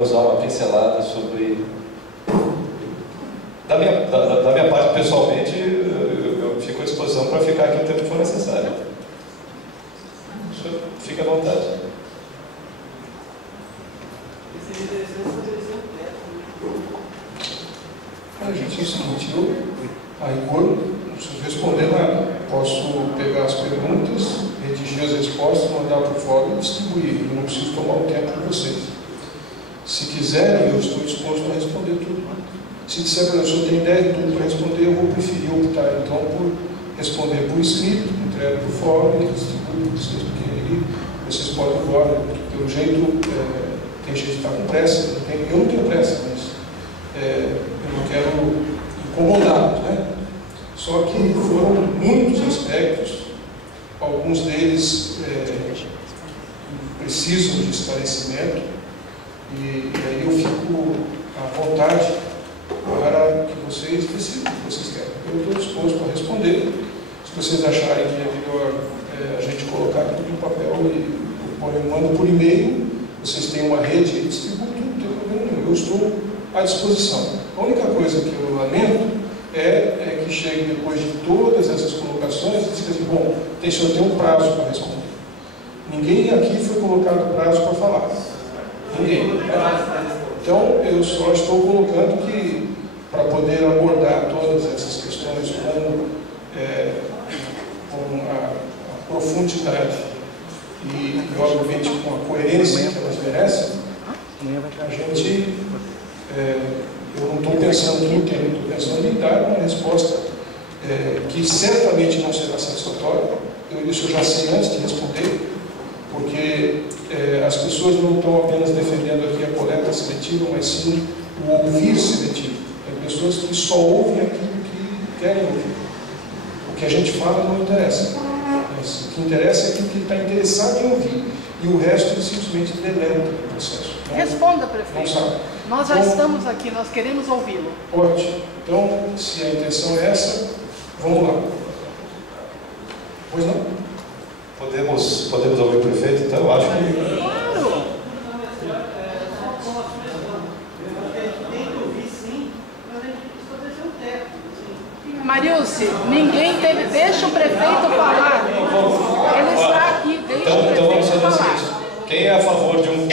usar uma pincelada sobre... Da minha parte, pessoalmente, eu fico à disposição para ficar aqui o tempo que for necessário. Fique à vontade. Gente, é o seguinte, eu, a rigor, não preciso responder nada. Posso pegar as perguntas, redigir as respostas, mandar para o fórum e distribuir. Eu não preciso tomar o tempo de vocês. Se quiserem, eu estou disposto a responder tudo. Se disser que eu só tenho ideia de tudo para responder, eu vou preferir optar então por responder por escrito, entrego para o fórum e distribuir para vocês, porque aí vocês podem ir embora. Pelo jeito, tem gente que está com pressa, eu não tenho pressa, mas eu não quero incomodá-los, né? Só que foram muitos aspectos, alguns deles precisam de esclarecimento, e aí eu fico à vontade para que vocês decidam o que vocês querem. Eu estou disposto a responder. Se vocês acharem que é melhor a gente colocar tudo em papel e mando por e-mail, vocês têm uma rede e distribuem tudo, não tem problema nenhum. Eu estou à disposição. A única coisa que eu lamento é que chegue depois de todas essas colocações e diga assim, bom, o senhor tem um prazo para responder. Ninguém aqui foi colocado prazo para falar. Ninguém. Né? Então, eu só estou colocando que, para poder abordar todas essas questões com a profundidade e, obviamente, com a coerência que elas merecem, a gente, eu não estou pensando no tempo, estou pensando em dar uma resposta que certamente não será satisfatória. Isso eu já sei antes de responder, porque as pessoas não estão apenas defendendo aqui a coleta seletiva, mas sim o ouvir seletivo. Tem pessoas que só ouvem aquilo que querem ouvir. O que a gente fala não interessa. Mas o que interessa é aquilo que ele está interessado em ouvir. E o resto ele simplesmente deleta o processo. Responda, prefeito. Não sabe. Nós já estamos aqui, nós queremos ouvi-lo. Ótimo. Então, se a intenção é essa, vamos lá. Pois não? Podemos ouvir o prefeito, então eu acho que... Claro! Marilce, ninguém teve... Deixa o prefeito falar. Ele está aqui, deixa o Então vamos prefeito fazer o falar. seguinte. Quem é a favor de um...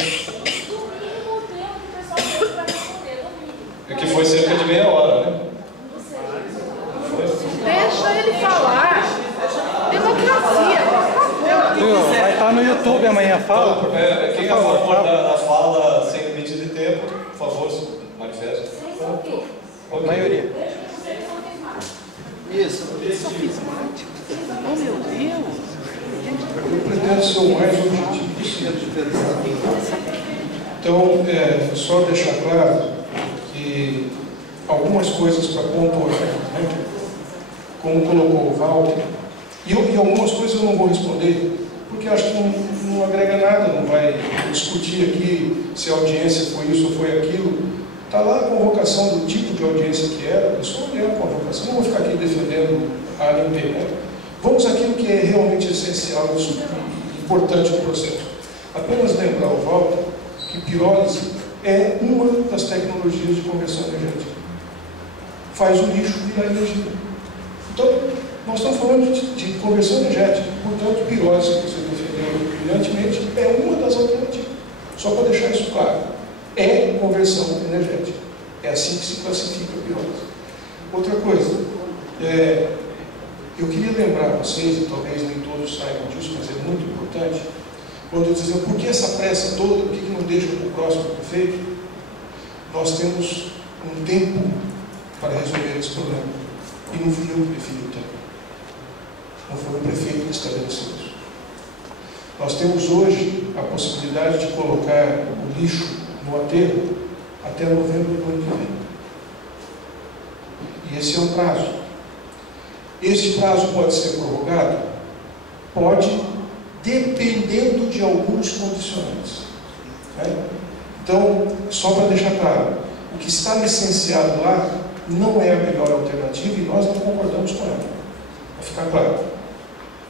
Que foi cerca de meia hora, né? Deixa ele falar. Democracia, por favor. Vai estar no YouTube amanhã, fala. Quem é a favor da fala sem limite de tempo, por favor, manifeste. A Okay. maioria. Isso. Sofismático. Oh, meu Deus. Eu pretendo ser o mais objetivo possível. Então, só deixar claro que algumas coisas para pontuar, né? Como colocou o Walter, e algumas coisas eu não vou responder, porque acho que não agrega nada, não vai discutir aqui se a audiência foi isso ou foi aquilo. Está lá a convocação do tipo de audiência que era, eu só olhei a convocação, não vou ficar aqui defendendo a ANP, né? Vamos àquilo que é realmente essencial e importante no processo. Apenas lembrar ao Walter que pirólise é uma das tecnologias de conversão energética. Faz o lixo virar energia. Então, nós estamos falando de conversão energética, portanto, pirólise, que você defendeu brilhantemente, é uma das alternativas. Só para deixar isso claro. É conversão energética. É assim que se classifica a pirólise. Outra coisa, eu queria lembrar vocês, e talvez nem todos saibam disso, mas é muito importante, quando eu dizer por que essa pressa toda, por que não deixa para o próximo prefeito, nós temos um tempo para resolver esse problema. E não fui eu que defini o tempo. Não foi o prefeito que estabeleceu isso. Nós temos hoje a possibilidade de colocar o lixo no aterro até novembro do ano que vem. E esse é o prazo. Este prazo pode ser prorrogado? Pode, dependendo de alguns condicionantes. Né? Então, só para deixar claro, o que está licenciado lá não é a melhor alternativa e nós não concordamos com ela. Para ficar claro.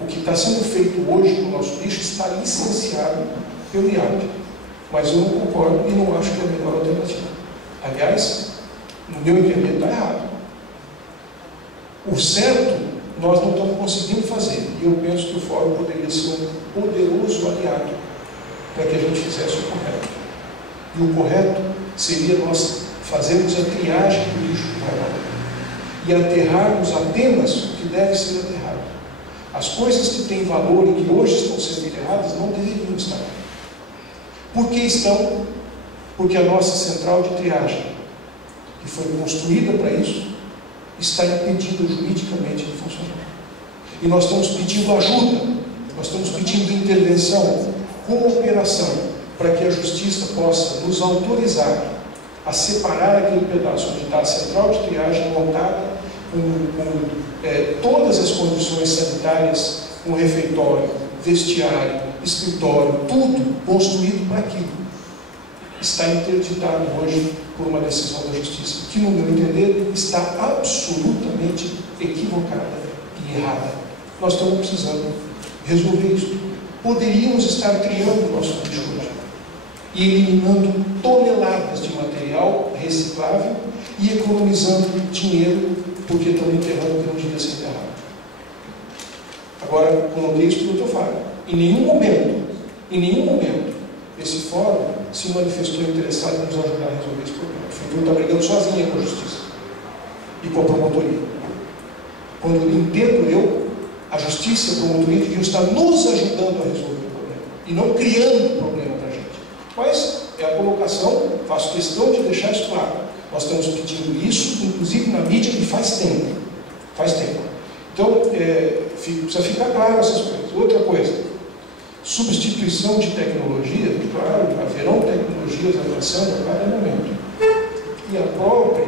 O que está sendo feito hoje no nosso lixo está licenciado pelo IAP. Mas eu não concordo e não acho que é a melhor alternativa. Aliás, no meu entender, está errado. O certo, nós não estamos conseguindo fazer. E eu penso que o fórum poderia ser um poderoso aliado para que a gente fizesse o correto. E o correto seria nós fazermos a triagem do lixo que vai lá e aterrarmos apenas o que deve ser aterrado. As coisas que têm valor e que hoje estão sendo enterradas não deveriam estar. Por que estão? Porque a nossa central de triagem, que foi construída para isso, está impedida juridicamente de funcionar. E nós estamos pedindo ajuda, nós estamos pedindo intervenção, cooperação, para que a justiça possa nos autorizar a separar aquele pedaço onde está a central de triagem montada com todas as condições sanitárias, com refeitório, vestiário, escritório, tudo construído para aquilo. Está interditado hoje por uma decisão da justiça, que, no meu entender, está absolutamente equivocada e errada. Nós estamos precisando resolver isso. Poderíamos estar criando nosso lixo hoje e eliminando toneladas de material reciclável e economizando dinheiro, porque estão enterrando que não devia ser enterrado. Agora, coloquei isso pelo que eu falo. Em nenhum momento, esse fórum se manifestou interessado em nos ajudar a resolver esse problema. A prefeitura está brigando sozinha com a justiça e com a promotoria. Quando entendo eu, a justiça e a promotoria deviam estar nos ajudando a resolver o problema e não criando problema para a gente. Mas é a colocação, faço questão de deixar isso claro. Nós estamos pedindo isso, inclusive na mídia, e faz tempo. Faz tempo. Então, precisa ficar claro essas coisas. Outra coisa, substituição de tecnologia, claro, haverão tecnologias avançando a cada momento. E a própria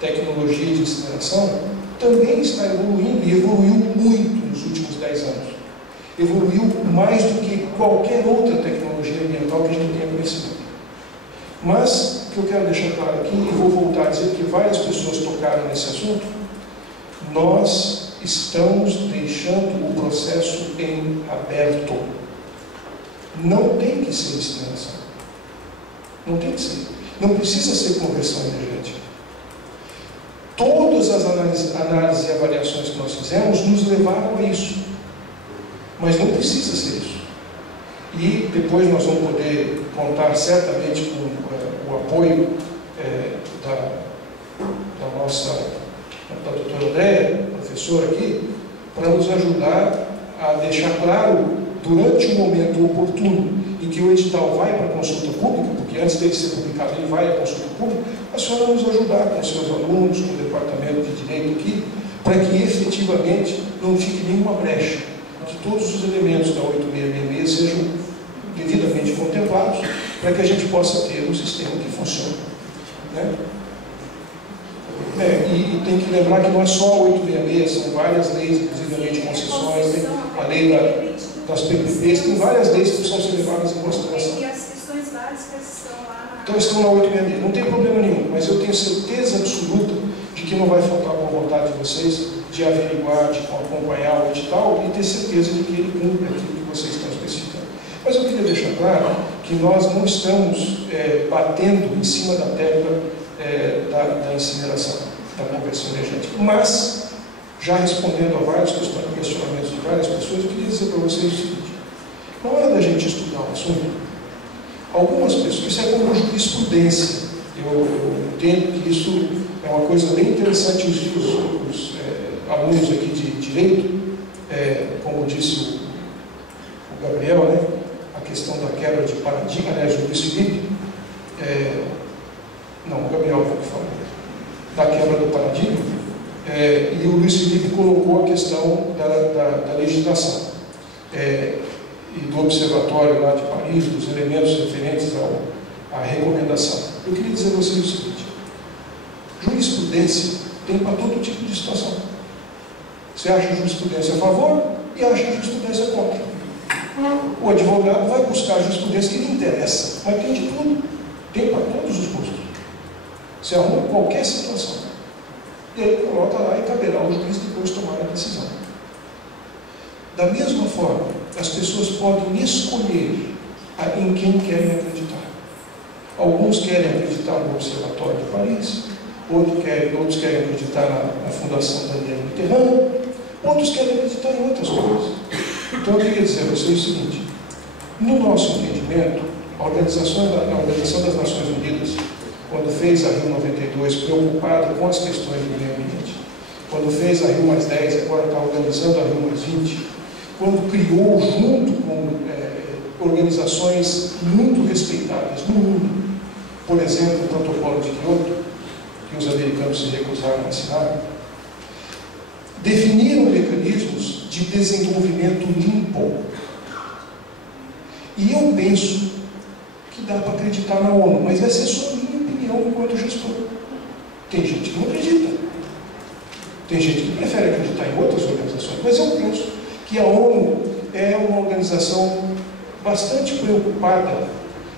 tecnologia de incineração também está evoluindo, e evoluiu muito nos últimos 10 anos. Evoluiu mais do que qualquer outra tecnologia ambiental que a gente tenha conhecido. Mas, o que eu quero deixar claro aqui, e vou voltar a dizer que várias pessoas tocaram nesse assunto, nós estamos deixando o processo em aberto. Não tem que ser incineração. Não tem que ser. Não precisa ser conversão energética. Todas as análises e avaliações que nós fizemos nos levaram a isso. Mas não precisa ser isso. E depois nós vamos poder contar certamente com o apoio da doutora Andréia, professora aqui, para nos ajudar a deixar claro, durante o momento oportuno em que o edital vai para a consulta pública, porque antes dele ser publicado ele vai à consulta pública, a senhora nos ajudar com seus alunos, com o departamento de direito aqui, para que efetivamente não fique nenhuma brecha, que todos os elementos da 8666 sejam devidamente contemplados, para que a gente possa ter um sistema que funcione. Né? E tem que lembrar que não é só a 866, são várias leis, inclusive a lei de concessões, tem a lei das PPPs, tem várias leis que precisam ser levadas em consideração. E as questões básicas estão lá na... Então estão na 866, não tem problema nenhum, mas eu tenho certeza absoluta de que não vai faltar boa vontade de vocês de averiguar, de acompanhar o edital e ter certeza de que ele cumpre aquilo que vocês estão especificando. Mas eu queria deixar claro que nós não estamos batendo em cima da tecla da incineração, da conversão energética. Mas, já respondendo a vários questionamentos de várias pessoas, eu queria dizer para vocês o seguinte: na hora da gente estudar o assunto, algumas pessoas, isso é como jurisprudência, eu entendo que isso é uma coisa bem interessante. Os alunos aqui de direito, como disse o Gabriel, né, a questão da quebra de paradigma, aliás, o Luiz Felipe, o Gabriel foi que falou, da quebra do paradigma, e o Luiz Felipe colocou a questão da legislação e do observatório lá de Paris, dos elementos referentes à recomendação. Eu queria dizer a vocês o seguinte: jurisprudência tem para todo tipo de situação. Você acha jurisprudência a favor e acha jurisprudência contra. O advogado vai buscar a jurisprudência que lhe interessa, mas tem de tudo, tem para todos os gostos. Você arruma qualquer situação. E ele coloca lá e caberá ao juiz depois tomar a decisão. Da mesma forma, as pessoas podem escolher em quem querem acreditar. Alguns querem acreditar no Observatório de Paris, outros querem acreditar na Fundação Daniel Mitterrand, outros querem acreditar em outras coisas. Então, eu queria dizer a vocês o seguinte: no nosso entendimento, a Organização das Nações Unidas, quando fez a Rio 92, preocupada com as questões do meio ambiente, quando fez a Rio +10, agora está organizando a Rio +20, quando criou, junto com organizações muito respeitadas no mundo, por exemplo, o Protocolo de Kyoto, que os americanos se recusaram a assinar, definiram mecanismos de desenvolvimento limpo. E eu penso que dá para acreditar na ONU, mas essa é só a minha opinião enquanto gestor. Tem gente que não acredita. Tem gente que prefere acreditar em outras organizações, mas eu penso que a ONU é uma organização bastante preocupada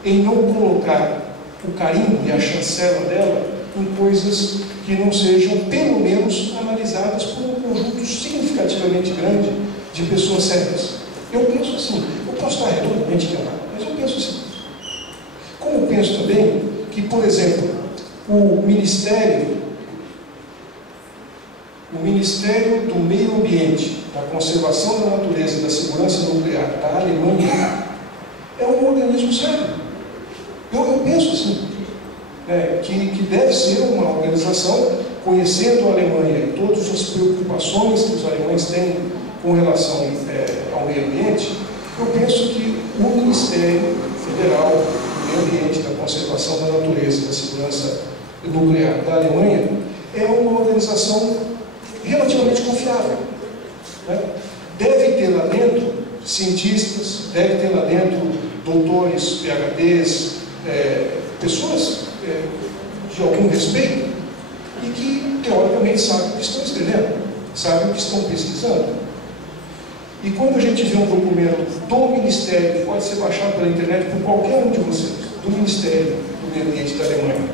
em não colocar o carimbo e a chancela dela em coisas que não sejam, pelo menos, analisadas por um conjunto significativamente grande de pessoas sérias. Eu penso assim, eu posso estar redondamente enganado, mas eu penso assim. Como penso também que, por exemplo, o Ministério do Meio Ambiente, da Conservação da Natureza e da Segurança Nuclear da Alemanha é um organismo sério. Eu penso assim, que deve ser uma organização, conhecendo a Alemanha e todas as preocupações que os alemães têm com relação ao meio ambiente. Eu penso que o Ministério Federal do Meio Ambiente, da Conservação da Natureza e da Segurança Nuclear da Alemanha é uma organização relativamente confiável. Deve ter lá dentro cientistas, deve ter lá dentro doutores, PhDs, pessoas de algum respeito e que, teoricamente, sabem o que estão escrevendo, sabem o que estão pesquisando. E quando a gente vê um documento do Ministério, que pode ser baixado pela internet por qualquer um de vocês, do Ministério do Meio Ambiente da Alemanha,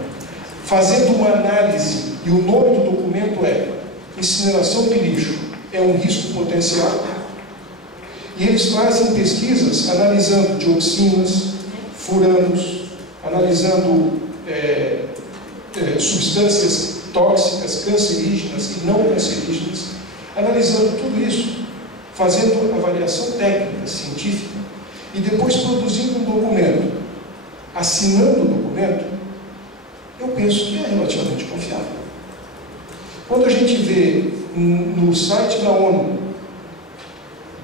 fazendo uma análise, e o nome do documento é Incineração de Lixo é um Risco Potencial, e eles fazem pesquisas analisando dioxinas, furanos, analisando substâncias tóxicas, cancerígenas e não cancerígenas, analisando tudo isso, fazendo avaliação técnica, científica, e depois produzindo um documento, assinando o documento. Eu penso que é relativamente confiável. Quando a gente vê no site da ONU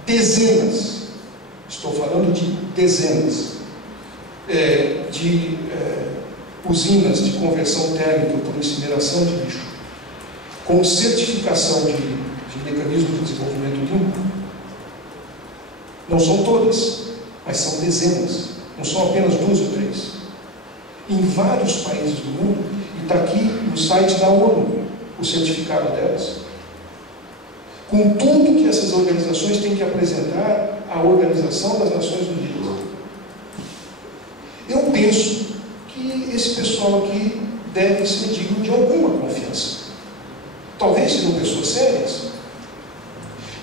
dezenas, estou falando de dezenas, de usinas de conversão térmica por incineração de lixo, com certificação de mecanismo de desenvolvimento limpo, não são todas, mas são dezenas, não são apenas 2 ou 3. Em vários países do mundo, e está aqui no site da ONU, o certificado delas, com tudo que essas organizações têm que apresentar à Organização das Nações Unidas. Eu penso que esse pessoal aqui deve ser digno de alguma confiança. Talvez sejam pessoas sérias.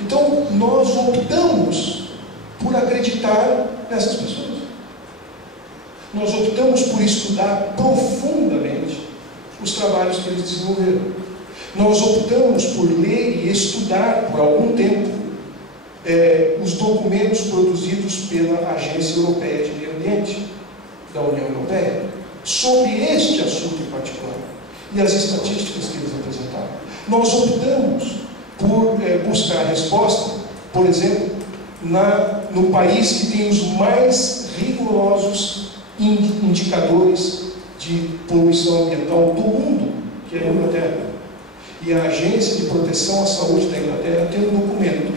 Então, nós optamos por acreditar nessas pessoas. Nós optamos por estudar profundamente os trabalhos que eles desenvolveram. Nós optamos por ler e estudar por algum tempo os documentos produzidos pela Agência Europeia de Meio Ambiente, da União Europeia, sobre este assunto em particular, e as estatísticas que eles apresentaram. Nós optamos por buscar resposta, por exemplo, no país que tem os mais rigorosos indicadores de poluição ambiental do mundo, que é a Inglaterra. E a Agência de Proteção à Saúde da Inglaterra tem um documento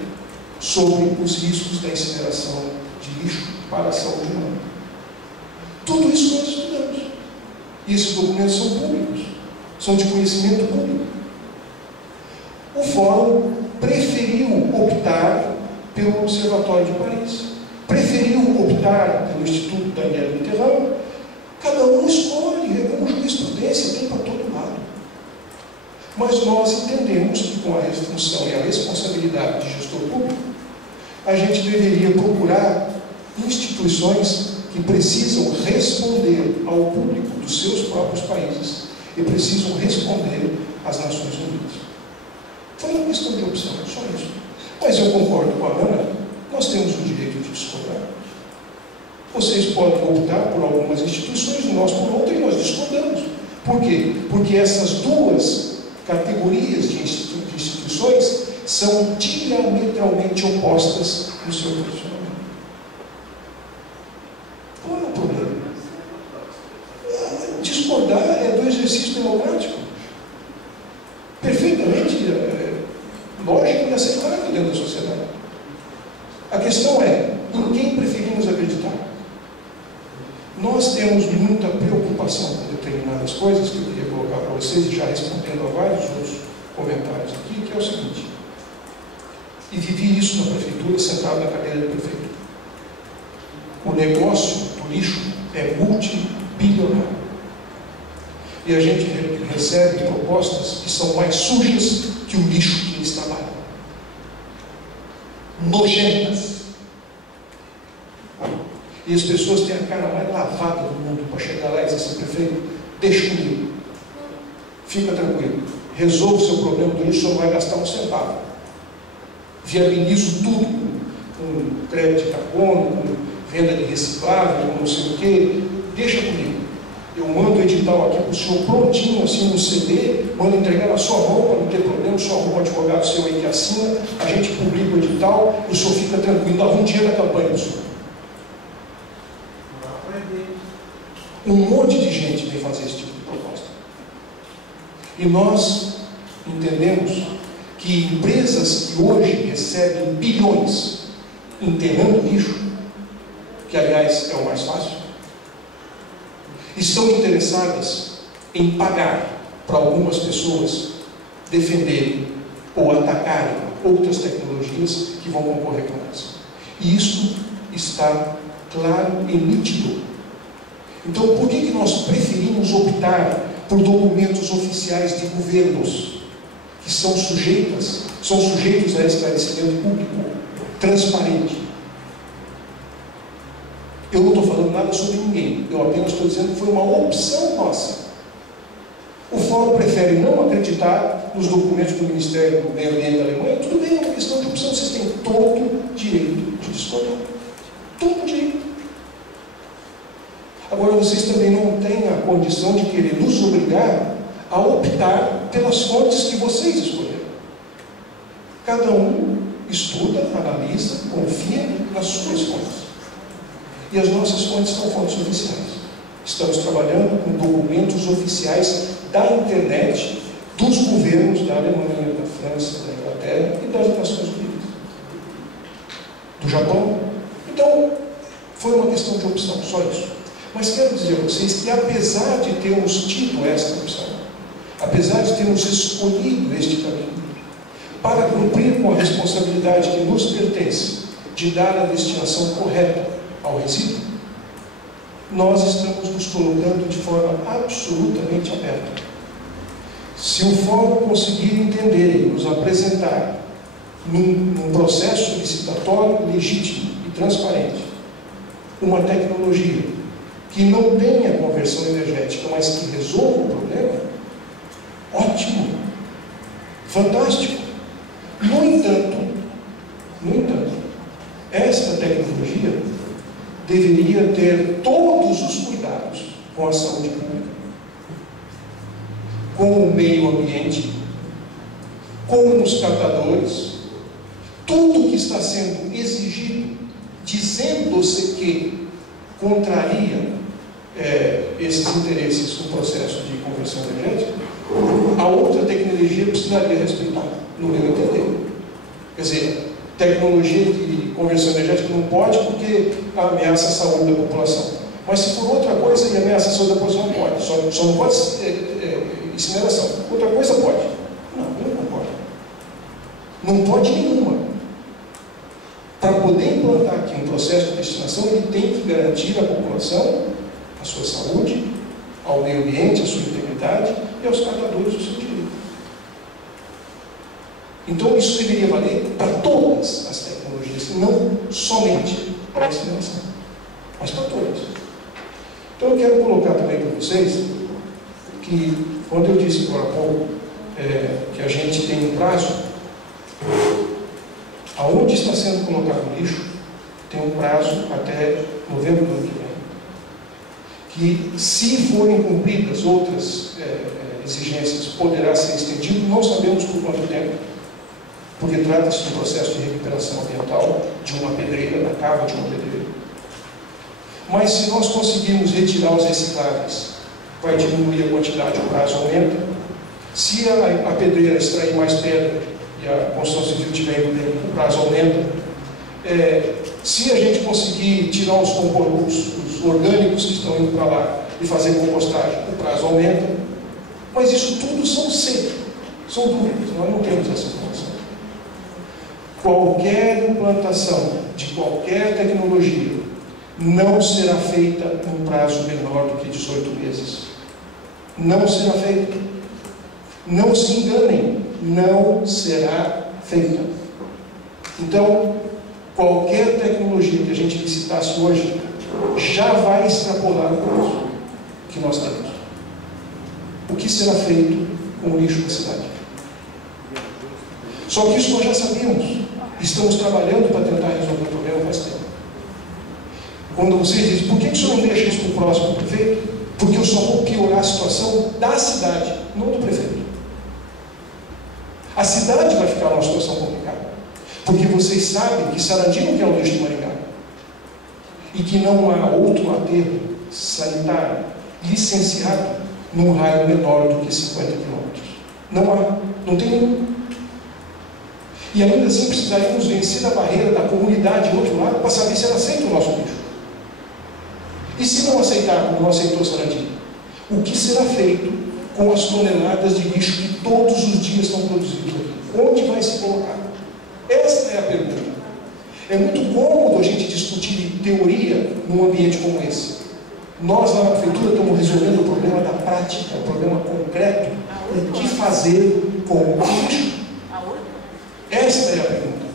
sobre os riscos da incineração de lixo para a saúde humana. Tudo isso nós estudamos. E esses documentos são públicos, são de conhecimento público. O Fórum preferiu optar pelo Observatório de Paris, preferiu optar pelo Instituto Daniel Mitterrand. Cada um escolhe, é como jurisprudência, tem para todo lado. Mas nós entendemos que, com a função e a responsabilidade de gestor público, a gente deveria procurar instituições que que precisam responder ao público dos seus próprios países e precisam responder às Nações Unidas. Foi uma questão de opção, só isso. Mas eu concordo com a Ana, nós temos o direito de discordar. Vocês podem optar por algumas instituições, nós por outra, e nós discordamos. Por quê? Porque essas duas categorias de instituições são diametralmente opostas no seu posicionamento. Qual é o problema? Discordar é do exercício democrático. Perfeitamente lógico e aceitável dentro da sociedade. A questão é, em quem preferimos acreditar? Nós temos muita preocupação com determinadas coisas que eu queria colocar para vocês, e já respondendo a vários outros comentários aqui, que é o seguinte: e vivi isso na prefeitura, sentado na cadeira do prefeito. O negócio do lixo é multibilionário. E a gente recebe propostas que são mais sujas que o lixo que eles trabalham. Nojentas. E as pessoas têm a cara mais lavada do mundo para chegar lá e dizer assim: prefeito, deixa comigo. Fica tranquilo. Resolva o seu problema do lixo, só não vai gastar um centavo. Viabilizo tudo com crédito de carbono, com venda de reciclável, com não sei o quê. Deixa comigo. Eu mando o edital aqui para o senhor prontinho, assim, no CD, mando entregar na sua mão para não ter problema, o senhor arruma um advogado seu aí que assina, a gente publica o edital e o senhor fica tranquilo, dá um dia da campanha do senhor. Um monte de gente vem fazer esse tipo de proposta. E nós entendemos que empresas que hoje recebem bilhões enterrando lixo, que aliás é o mais fácil, estão interessadas em pagar para algumas pessoas defenderem ou atacarem outras tecnologias que vão concorrer com elas. E isso está claro e nítido. Então, por que nós preferimos optar por documentos oficiais de governos que são sujeitos a esclarecimento público, transparente? Eu não estou falando nada sobre ninguém, eu apenas estou dizendo que foi uma opção nossa. O Fórum prefere não acreditar nos documentos do Ministério do Meio Ambiente da Alemanha. Tudo bem, é uma questão de opção, vocês têm todo direito de discordar. Todo direito. Agora, vocês também não têm a condição de querer nos obrigar a optar pelas fontes que vocês escolheram. Cada um estuda, analisa, confia nas suas fontes. E as nossas fontes são fontes oficiais. Estamos trabalhando com documentos oficiais da internet, dos governos da Alemanha, da França, da Inglaterra e das Nações Unidas. Do Japão. Então, foi uma questão de opção, só isso. Mas quero dizer a vocês que, apesar de termos tido esta opção, apesar de termos escolhido este caminho, para cumprir com a responsabilidade que nos pertence de dar a destinação correta ao resíduo, nós estamos nos colocando de forma absolutamente aberta. Se o Fórum conseguir entender e nos apresentar num processo licitatório legítimo e transparente uma tecnologia que não tenha conversão energética, mas que resolva o problema, ótimo, fantástico. No entanto, esta tecnologia deveria ter todos os cuidados com a saúde pública, com o meio ambiente, com os catadores, tudo que está sendo exigido, dizendo-se que contraria esses interesses no processo de conversão energética, a outra tecnologia precisaria respeitar, no meu entender. Quer dizer, tecnologia de conversão energética não pode porque ameaça a saúde da população. Mas se for outra coisa e ameaça a saúde da população, pode. Só não pode incineração. Outra coisa pode. Não, eu não concordo. Não pode nenhuma. Para poder implantar aqui um processo de destinação, ele tem que garantir à população a sua saúde, ao meio ambiente, a sua integridade e aos catadores o seu direito. Então isso deveria valer para todas as tecnologias, não somente para a incineração. mas para todas. Então eu quero colocar também para vocês que, quando eu disse agora há pouco que a gente tem um prazo, aonde está sendo colocado o lixo, tem um prazo até novembro do ano que vem. Que, se forem cumpridas outras exigências, poderá ser estendido, não sabemos por quanto tempo, porque trata-se de um processo de recuperação ambiental de uma pedreira, da cava de uma pedreira. Mas se nós conseguirmos retirar os recicláveis, vai diminuir a quantidade, o prazo aumenta. Se a pedreira extrair mais pedra e a construção civil tiver indo bem, o prazo aumenta. Se a gente conseguir tirar os orgânicos que estão indo para lá e fazer compostagem, o prazo aumenta. Mas isso tudo são dúvidas, nós não temos essa informação. Qualquer implantação de qualquer tecnologia não será feita em um prazo menor do que 18 meses. Não será feita. Não se enganem, não será feita. Então, qualquer tecnologia que a gente licitasse hoje já vai extrapolar o prazo que nós temos. O que será feito com o lixo da cidade? Só que isso nós já sabíamos. Estamos trabalhando para tentar resolver o problema faz tempo. Quando vocês dizem, por que o senhor não deixa isso para o próximo prefeito? Porque eu só vou piorar a situação da cidade, não do prefeito. A cidade vai ficar numa situação complicada. Porque vocês sabem que Sarandi não quer o lixo de Maringá. E que não há outro aterro sanitário licenciado num raio menor do que 50 quilômetros. Não há, não tem nenhum. E ainda assim precisaríamos vencer a barreira da comunidade do outro lado para saber se ela aceita o nosso lixo. E se não aceitar, como não aceitou Sarandi, o que será feito com as toneladas de lixo que todos os dias são produzidos aqui? Onde vai se colocar? Esta é a pergunta. É muito cômodo a gente discutir teoria num ambiente como esse. Nós, lá na prefeitura, estamos resolvendo o problema da prática, o problema concreto. O que fazer com o lixo? Esta é a pergunta.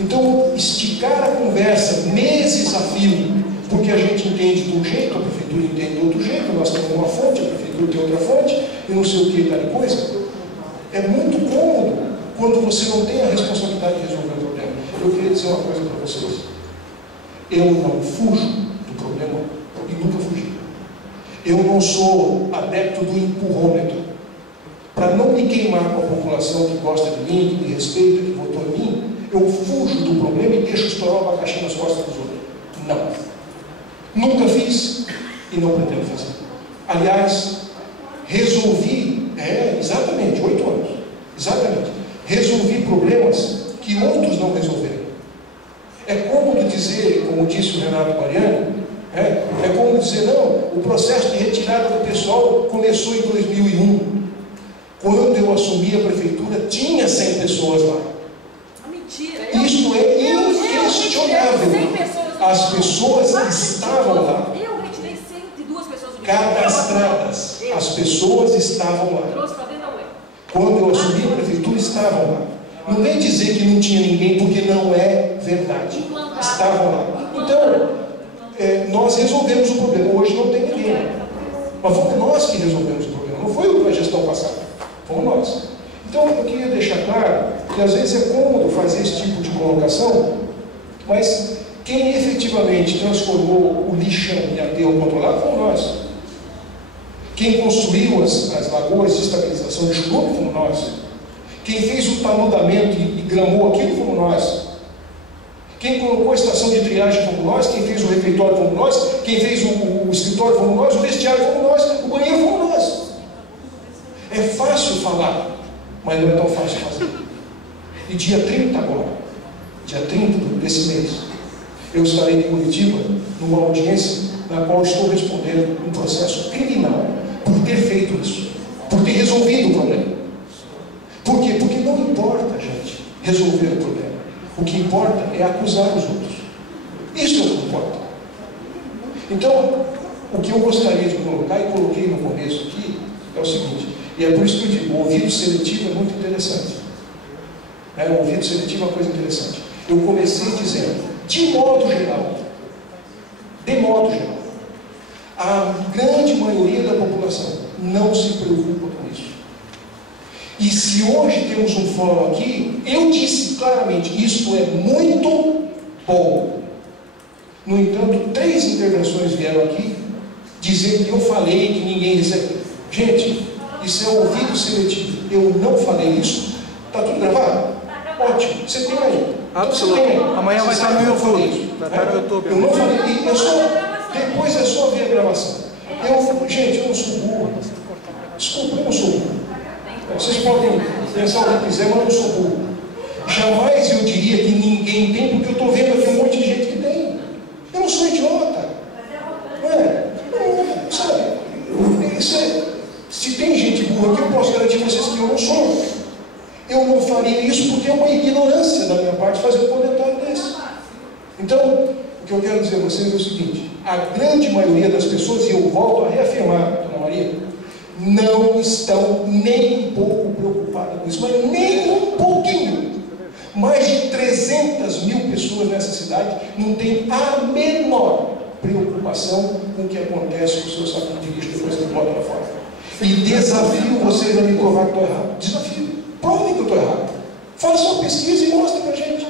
Então, esticar a conversa meses a fio, porque a gente entende de um jeito, a prefeitura entende de outro jeito, nós temos uma fonte, a prefeitura tem outra fonte, e não sei o que, tal coisa. É muito cômodo quando você não tem a responsabilidade de resolver o problema. Eu queria dizer uma coisa para vocês. Eu não fujo do problema e nunca fugi. Eu não sou adepto do empurrômetro. Para não me queimar com a população que gosta de mim, que me respeita, que votou em mim, eu fujo do problema e deixo estourar o abacaxi nas costas dos outros. Não. Nunca fiz e não pretendo fazer. Aliás, resolvi, exatamente, 8 anos. Exatamente. Resolvi problemas que outros não resolveram. É cômodo dizer, como disse o Renato Mariano, é cômodo dizer, não, o processo de retirada do pessoal começou em 2001. Quando eu assumi a prefeitura, tinha 100 pessoas lá. Mentira. Isto é inquestionável. As pessoas estavam lá. Eu retirei 102 pessoas do Cadastradas. As pessoas estavam lá. Trouxe para dentro da UE. Quando eu assumi a prefeitura, estavam lá. Não vem dizer que não tinha ninguém, porque não é verdade. Estavam lá. Então, nós resolvemos o problema. Hoje não tem ninguém. Mas fomos nós que resolvemos o problema. Não foi a gestão passada. Fomos nós. Então, eu queria deixar claro que às vezes é cômodo fazer esse tipo de colocação, mas quem efetivamente transformou o lixão em aterro controlado fomos nós. Quem construiu as lagoas de estabilização de churume fomos nós. Quem fez o taludamento e gramou aquilo fomos nós. Quem colocou a estação de triagem fomos nós. Quem fez o refeitório fomos nós. Quem fez o escritório fomos nós. O vestiário fomos nós. O banheiro fomos nós. É fácil falar, mas não é tão fácil fazer. E dia 30 agora, dia 30 desse mês, eu estarei em Curitiba numa audiência na qual estou respondendo um processo criminal por ter feito isso, por ter resolvido o problema. Por quê? Porque não importa, gente, resolver o problema. O que importa é acusar os outros. Isso é o que importa. Então, o que eu gostaria de colocar, e coloquei no começo aqui, é o seguinte, e é por isso que eu digo, o ouvido seletivo é muito interessante. O ouvido seletivo é uma coisa interessante. Eu comecei dizendo, de modo geral, modo geral, a grande maioria da população não se preocupa com isso. E se hoje temos um fórum aqui, eu disse claramente, isto é muito bom. No entanto, 3 intervenções vieram aqui dizer que eu falei que ninguém recebeu. Gente, isso é ouvido seletivo. Eu não falei isso. Está tudo gravado? Ótimo. Você tem aí. Absolutamente. Amanhã vai estar no YouTube. Vai estar no YouTube. Eu não falei. Depois é só ver a gravação. Gente, eu não sou burro. Desculpa, eu não sou burro. Vocês podem pensar o que quiser, mas eu não sou burro. Jamais eu diria que ninguém tem, porque eu estou vendo aqui um monte de gente que tem. Eu não sou idiota. Não é? Não, sabe? Se tem gente burra aqui, eu posso garantir a vocês que eu não sou. Eu não faria isso porque é uma ignorância da minha parte fazer um comentário desse. Então, o que eu quero dizer a vocês é o seguinte: a grande maioria das pessoas, e eu volto a reafirmar, Dona Maria, não estão nem um pouco preocupadas com isso, mas nem um pouquinho. Mais de 300 mil pessoas nessa cidade não têm a menor preocupação com o que acontece com o seu saco de lixo depois que bota lá fora. E desafio vocês a me provar que estou errado. Desafio. Provem que eu estou errado. Façam uma pesquisa e mostrem para a gente.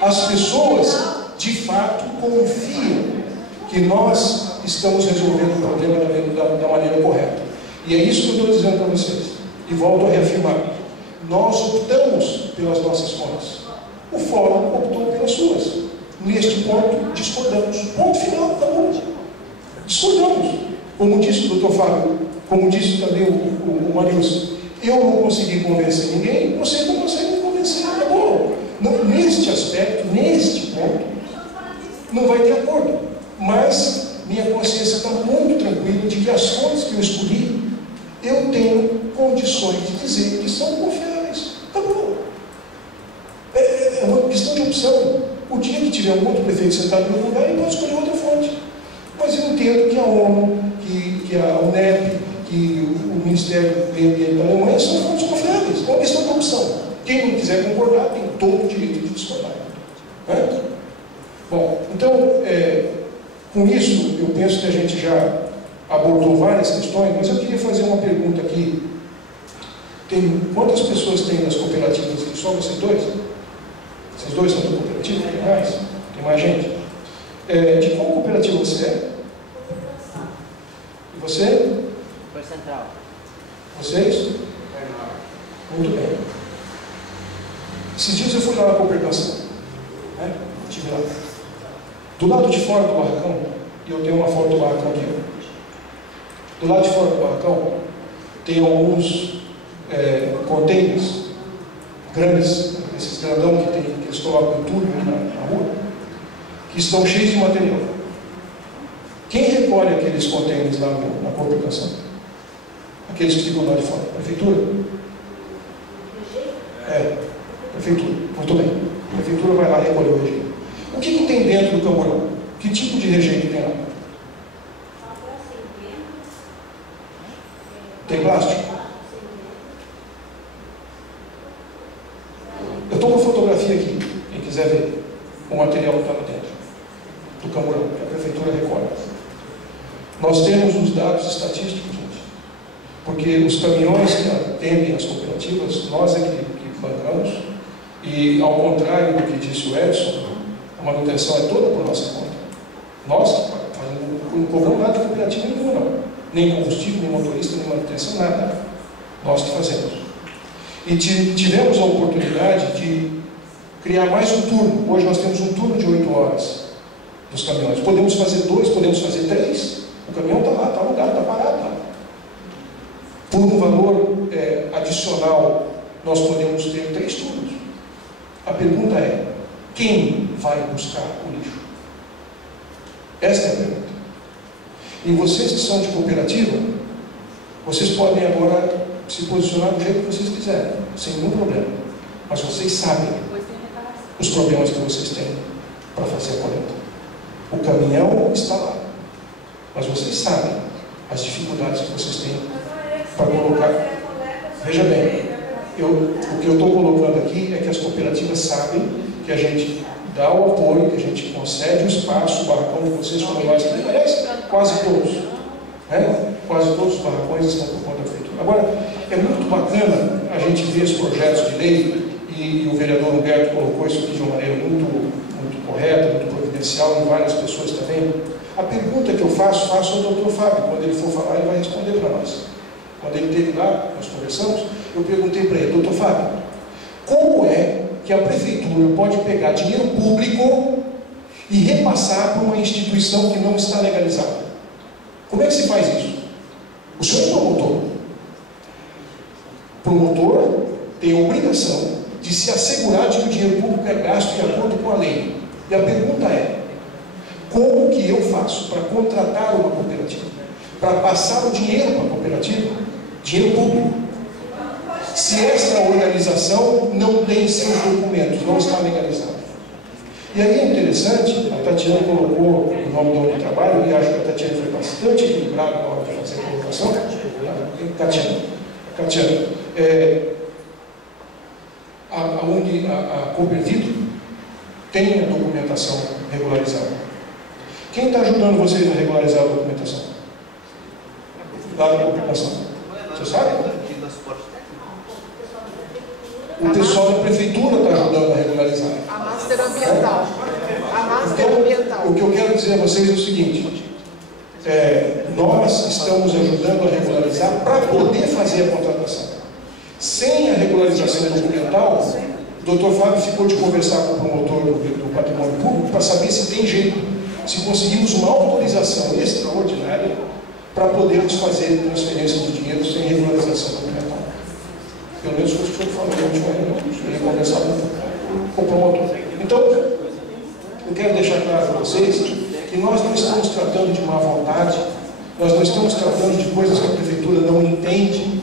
As pessoas, de fato, confiam que nós estamos resolvendo o problema da maneira correta. E é isso que eu estou dizendo para vocês. E volto a reafirmar. Nós optamos pelas nossas fontes. O fórum optou pelas suas. Neste ponto, discordamos. Ponto final, tá bom. Discordamos. Como disse o Dr. Fábio, como disse também o Marius, eu não consegui convencer ninguém, você não consegue me convencer, acabou. Neste aspecto, neste ponto, não vai ter acordo. Mas minha consciência está muito tranquila de que as fontes que eu escolhi, eu tenho condições de dizer que são confiáveis. Acabou. É uma questão de opção. O dia que tiver um outro prefeito sentado no lugar, ele pode escolher outra fonte. Mas eu entendo que a ONU, que a UNEP, que o Ministério do Meio Ambiente da Alemanha são fontes confiáveis. É uma questão de opção. Quem não quiser concordar tem todo o direito de discordar. Bom, então, com isso, eu penso que a gente já abordou várias questões, mas eu queria fazer uma pergunta aqui. Quantas pessoas tem nas cooperativas aqui? Só vocês dois? Vocês dois são da cooperativa? Tem mais? Tem mais gente? De qual cooperativa você é? E você? Foi Central. Vocês? Muito bem. Esses dias eu fui lá na Cooperação. Estive lá. Do lado de fora do barracão, e eu tenho uma foto do barracão aqui. Do lado de fora do barracão, tem alguns containers grandes, esses grandão que eles colocam em tudo na rua, que estão cheios de material. Quem recolhe aqueles containers lá na Cooperação? Aqueles que ficam lá de fora? Prefeitura? Prefeitura. Muito bem. A prefeitura vai lá recolher o rejeito. O que tem dentro do camburão? Que tipo de rejeito tem lá? Tem plástico? Eu estou com fotografia aqui, quem quiser ver o material que está lá dentro do camburão, que a prefeitura recolhe. Nós temos os dados estatísticos, gente, porque os caminhões que atendem as cooperativas, nós é que bancamos, e ao contrário do que disse o Edson, a manutenção é toda por nossa conta. Nós não cobramos nada de cooperativa nenhuma, não. Nem combustível, nem motorista, nem manutenção, nada. Nós que fazemos. E tivemos a oportunidade de criar mais um turno. Hoje nós temos um turno de 8 horas dos caminhões. Podemos fazer 2, podemos fazer 3. O caminhão está lá, está alugado, está parado lá. Por um valor adicional, nós podemos ter 3 turnos. A pergunta é: quem vai buscar o lixo? Esta é a pergunta. E vocês que são de cooperativa, vocês podem agora se posicionar do jeito que vocês quiserem, sem nenhum problema. Mas vocês sabem os problemas que vocês têm para fazer a coleta. O caminhão está lá, mas vocês sabem as dificuldades que vocês têm para colocar. Veja bem, o que eu estou colocando aqui é que as cooperativas sabem que a gente dá o apoio, que a gente concede o espaço, o barracão de vocês, como nós também, aliás, quase todos, né? Quase todos os barracões estão por conta da prefeitura. Agora, é muito bacana a gente ver os projetos de lei, e o vereador Humberto colocou isso aqui de uma maneira muito correta, muito providencial, e várias pessoas também. A pergunta que eu faço ao doutor Fábio. Quando ele for falar, ele vai responder para nós. Quando ele esteve lá, nós conversamos, eu perguntei para ele: doutor Fábio, como é que a prefeitura pode pegar dinheiro público e repassar para uma instituição que não está legalizada? Como é que se faz isso? O senhor é promotor. O promotor tem a obrigação de se assegurar de que o dinheiro público é gasto de acordo com a lei. E a pergunta é: como que eu faço para contratar uma cooperativa? Para passar o dinheiro para a cooperativa? Dinheiro público. Se esta organização não tem seus documentos, não está legalizada. E aí é interessante, a Tatiana colocou o nome do trabalho, e acho que a Tatiana foi bastante equilibrada na hora de fazer a colocação. Tatiana, onde a Coopervito tem a documentação regularizada. Quem está ajudando vocês a regularizar a documentação? Lá da cooperação. Você sabe? O pessoal da prefeitura está ajudando a regularizar. A Master Ambiental. A Master Então, Ambiental. o que eu quero dizer a vocês é o seguinte: nós estamos ajudando a regularizar para poder fazer a contratação. Sem a regularização documental, o doutor Fábio ficou de conversar com o promotor do patrimônio público para saber se tem jeito, se conseguimos uma autorização extraordinária para podermos fazer transferência de dinheiro sem regularização documental. Pelo menos foi o que o senhor falou na última reunião, eu ia conversar com o promotor. Então, eu quero deixar claro para vocês que nós não estamos tratando de má vontade, nós não estamos tratando de coisas que a prefeitura não entende,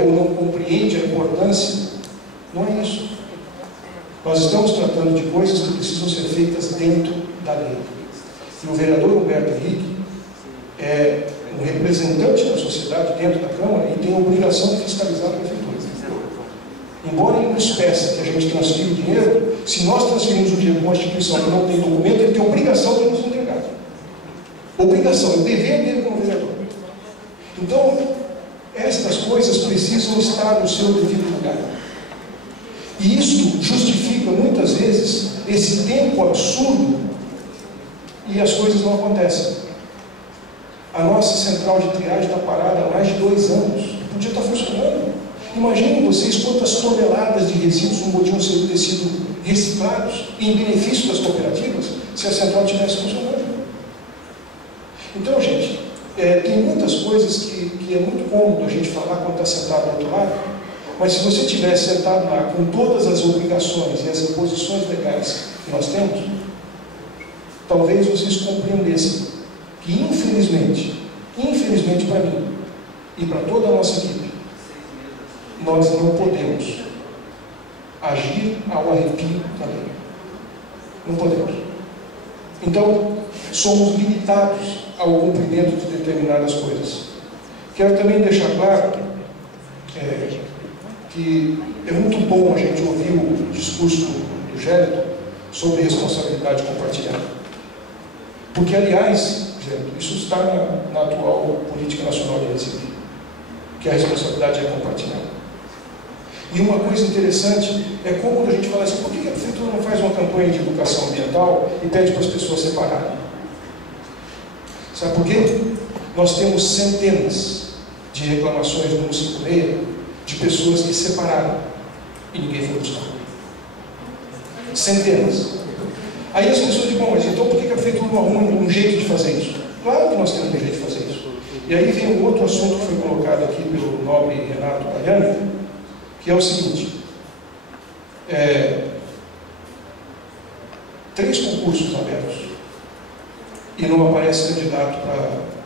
ou não compreende a importância. Não é isso. Nós estamos tratando de coisas que precisam ser feitas dentro da lei. E o vereador Humberto Henrique é um representante da sociedade dentro da Câmara e tem a obrigação de fiscalizar a prefeitura. Embora ele nos peça que a gente transfira o dinheiro, se nós transferimos o dinheiro para uma instituição que não tem documento, ele tem a obrigação de nos entregar. Obrigação, o dever dele como vereador. Então, estas coisas precisam estar no seu devido lugar. E isto justifica muitas vezes esse tempo absurdo e as coisas não acontecem. A nossa central de triagem está parada há mais de 2 anos. Podia estar funcionando. Imaginem vocês quantas toneladas de resíduos não podiam ter sido reciclados em benefício das cooperativas se a central estivesse funcionando. Então, gente, tem muitas coisas que é muito cômodo a gente falar quando está sentado do outro lado, mas se você estivesse sentado lá com todas as obrigações e as imposições legais que nós temos, talvez vocês compreendessem que, infelizmente para mim e para toda a nossa equipe, nós não podemos agir ao arrepio da lei. Não podemos. Então, somos limitados ao cumprimento de determinadas coisas. Quero também deixar claro que é muito bom a gente ouvir o discurso do Gélito sobre responsabilidade compartilhada. Porque, aliás, Gélito, isso está na atual política nacional de resíduos, que a responsabilidade é compartilhada. E uma coisa interessante é como a gente fala assim: por que a prefeitura não faz uma campanha de educação ambiental e pede para as pessoas separarem? Sabe por quê? Nós temos centenas de reclamações no 156 de pessoas que separaram e ninguém foi buscar. Centenas. Aí as pessoas dizem: bom, mas então por que a prefeitura não arruma um jeito de fazer isso? Claro que nós temos um jeito de fazer isso. E aí vem um outro assunto que foi colocado aqui pelo nobre Renato Baiani, que é o seguinte: 3 concursos abertos e não aparece candidato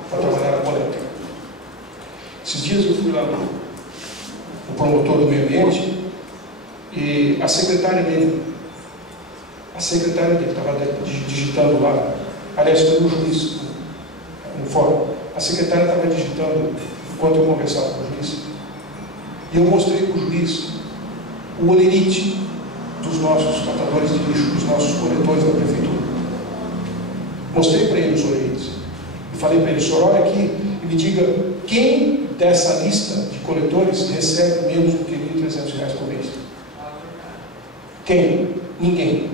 para trabalhar na coleta. Esses dias eu fui lá no promotor do meio ambiente e a secretária dele estava digitando lá, aliás, foi o juiz no fórum, a secretária estava digitando enquanto eu conversava com o juiz. E eu mostrei para o juiz o olerite dos nossos catadores de lixo, dos nossos coletores da prefeitura. Mostrei para ele os orelhas. E falei para ele: senhor, olha aqui e me diga quem dessa lista de coletores recebe menos do que R$ 1.300 por mês. Quem? Ninguém.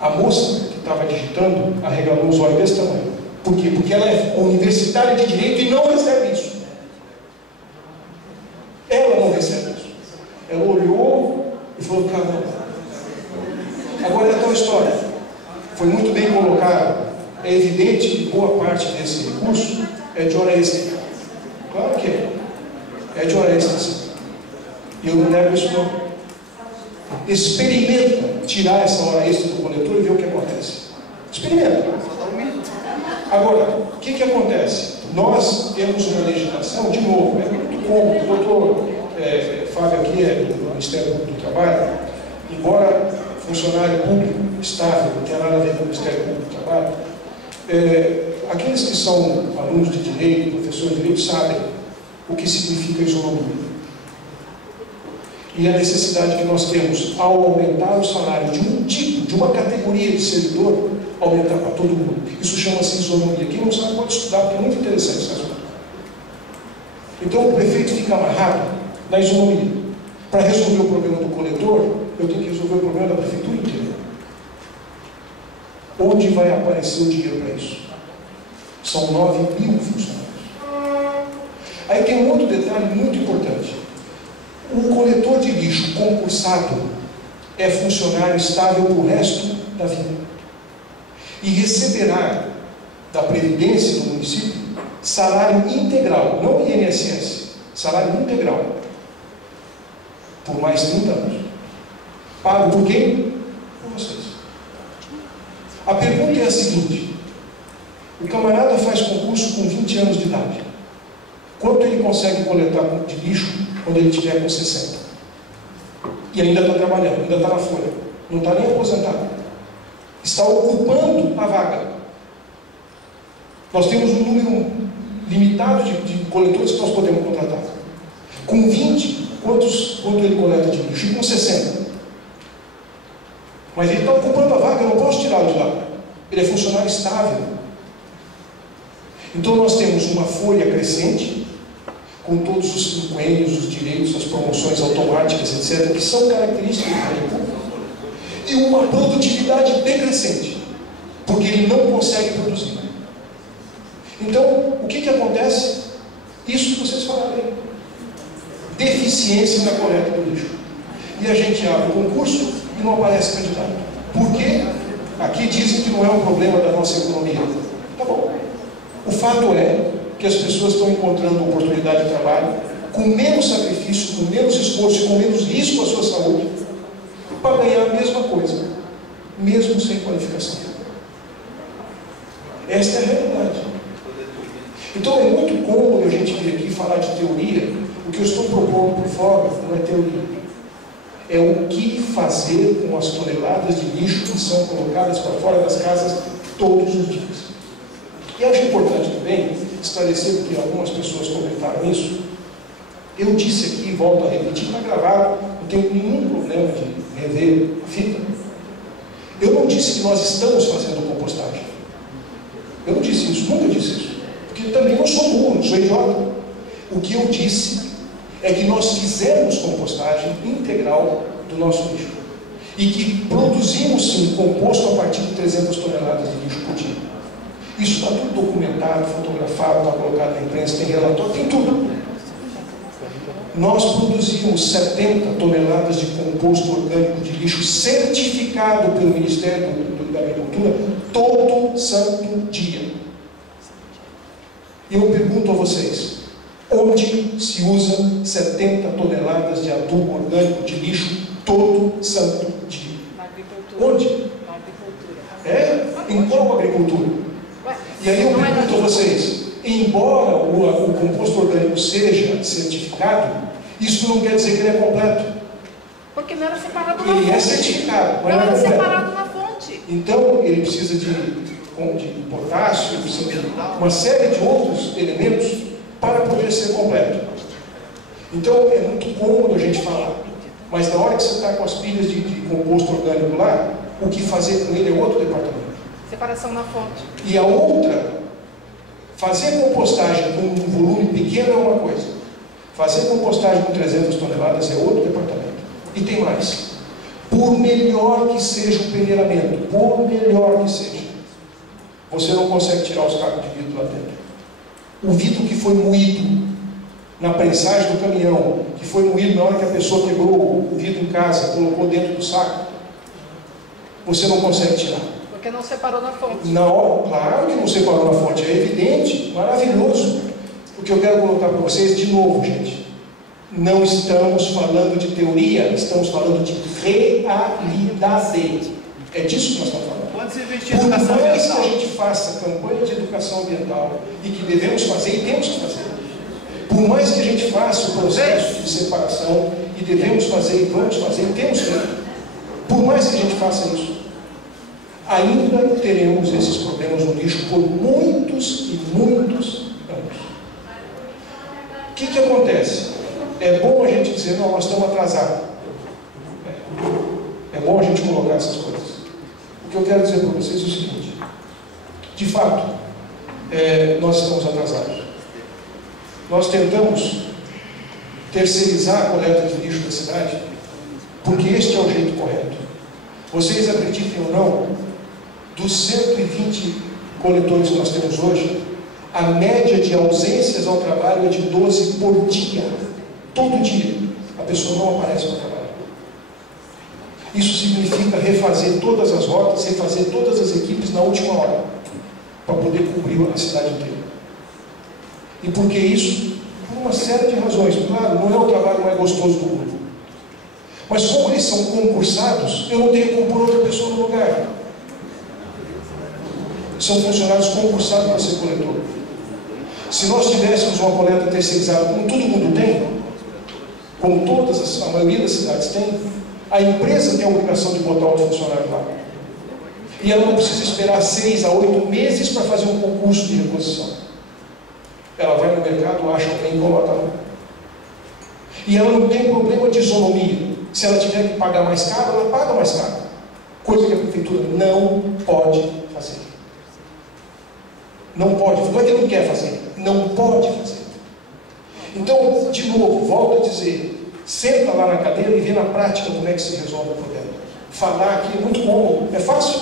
A moça que estava digitando arregalou os olhos desse tamanho. Por quê? Porque ela é universitária de direito e não recebe isso. Ela não recebe isso. Ela olhou e falou: caramba. Agora é tal história. Foi muito bem colocado. É evidente que boa parte desse recurso é de hora extra. Claro que é. É de hora extra, sim. E eu não nego isso não. Experimenta tirar essa hora extra do coletor e ver o que acontece. Experimenta. Agora, o que acontece? Nós temos uma legislação, de novo, é muito cômodo. O doutor Fábio aqui é do Ministério Público do Trabalho, embora funcionário público estável, não tem nada a ver com o Ministério Público do Trabalho, aqueles que são alunos de direito, professores de direito, sabem o que significa isonomia. E a necessidade que nós temos ao aumentar o salário de um tipo, de uma categoria de servidor, aumentar para todo mundo. Isso chama-se isonomia. Quem não sabe pode estudar, porque é muito interessante esse assunto. Então o prefeito fica amarrado na isonomia. Para resolver o problema do coletor, eu tenho que resolver o problema da prefeitura inteira. Onde vai aparecer o dinheiro para isso? São 9.000 funcionários. Aí tem um outro detalhe muito importante. O coletor de lixo concursado é funcionário estável para o resto da vida. E receberá da Previdência do município salário integral, não INSS, salário integral, por mais 30 anos. Pago por quem? Por vocês. A pergunta é a seguinte: o camarada faz concurso com 20 anos de idade. Quanto ele consegue coletar de lixo quando ele estiver com 60? E ainda está trabalhando, ainda está na folha, não está nem aposentado. Está ocupando a vaga. Nós temos um número limitado de coletores que nós podemos contratar. Com 20, quanto ele coleta de lixo? E com 60. Mas ele está ocupando a vaga, eu não posso tirá-lo de lá. Ele é funcionário estável. Então nós temos uma folha crescente, com todos os quinquênios, os direitos, as promoções automáticas, etc., que são características do emprego público, e uma produtividade decrescente, porque ele não consegue produzir. Então, o que acontece? Isso que vocês falaram aí. Deficiência na coleta do lixo. E a gente abre o concurso e não aparece candidato. Por quê? Aqui dizem que não é um problema da nossa economia. Tá bom. O fato é que as pessoas estão encontrando oportunidade de trabalho com menos sacrifício, com menos esforço e com menos risco à sua saúde, para ganhar a mesma coisa, mesmo sem qualificação. Esta é a realidade. Então é muito cômodo a gente vir aqui falar de teoria. O que eu estou propondo por fora não é teoria. É o que fazer com as toneladas de lixo que são colocadas para fora das casas todos os dias. E acho importante também esclarecer, porque algumas pessoas comentaram isso. Eu disse aqui, volto a repetir, está gravado, não tenho nenhum problema de rever a fita. Eu não disse que nós estamos fazendo compostagem. Eu não disse isso, nunca disse isso. Porque também não sou burro, não sou idiota. O que eu disse é que nós fizemos compostagem integral do nosso lixo. E que produzimos, sim, composto a partir de 300 toneladas de lixo por dia. Isso está tudo documentado, fotografado, está colocado na imprensa, tem relatório, tem tudo. Nós produzimos 70 toneladas de composto orgânico de lixo certificado pelo Ministério da Agricultura todo santo dia. E eu pergunto a vocês, onde se usa 70 toneladas de adubo orgânico de lixo todo santo dia? Na agricultura. Onde? Na agricultura. Em qual agricultura? E aí eu pergunto a vocês, embora o composto orgânico seja certificado, isso não quer dizer que ele é completo. Porque não era separado na fonte. Ele é certificado, mas Não não é era completo. separado na fonte. Então ele precisa de potássio, ele precisa de uma série de outros elementos para poder ser completo. Então é muito cômodo a gente falar, Mas na hora que você está com as pilhas de composto orgânico lá, o que fazer com ele é outro departamento. Separação na fonte. E a outra, fazer compostagem com um volume pequeno é uma coisa. Fazer compostagem com 300 toneladas é outro departamento. E tem mais. Por melhor que seja o peneiramento, por melhor que seja, você não consegue tirar os cacos de vidro lá dentro. O vidro que foi moído na prensagem do caminhão, que foi moído na hora que a pessoa quebrou o vidro em casa, colocou dentro do saco, você não consegue tirar. Porque não separou na fonte. Não, claro que não separou na fonte, é evidente, maravilhoso. O que eu quero colocar para vocês, de novo, gente, não estamos falando de teoria, estamos falando de realidade. É disso que nós estamos falando. Quando se investir em Por educação mais que ambiental, a gente faça campanha de educação ambiental, e que devemos fazer e temos que fazer, por mais que a gente faça o processo de separação, e devemos fazer e vamos fazer e temos que fazer, por mais que a gente faça isso, ainda teremos esses problemas no lixo por muitos e muitos anos. O que acontece? É bom a gente dizer, não, nós estamos atrasados. É bom a gente colocar essas coisas. O que eu quero dizer para vocês é o seguinte: de fato, nós estamos atrasados. Nós tentamos terceirizar a coleta de lixo da cidade, porque este é o jeito correto. Vocês acreditem ou não, dos 120 coletores que nós temos hoje, a média de ausências ao trabalho é de 12 por dia. Todo dia a pessoa não aparece para trabalhar. Isso significa refazer todas as rotas, refazer todas as equipes na última hora, para poder cobrir a cidade inteira. E por que isso? Por uma série de razões. Claro, não é o trabalho mais gostoso do mundo. Mas como eles são concursados, eu não tenho como pôr outra pessoa no lugar. São funcionários concursados para ser coletor. Se nós tivéssemos uma coleta terceirizada, como todo mundo tem, como a maioria das cidades tem, a empresa tem a obrigação de botar outro funcionário lá. E ela não precisa esperar 6 a 8 meses para fazer um concurso de reposição. Ela vai no mercado, acha alguém e coloca lá. E ela não tem problema de isonomia. Se ela tiver que pagar mais caro, ela paga mais caro. Coisa que a prefeitura não pode fazer. Não pode. Não é que não quer fazer. Não pode fazer. Então, de novo, volto a dizer, senta lá na cadeira e vê na prática como é que se resolve o problema. Falar aqui é muito bom, é fácil.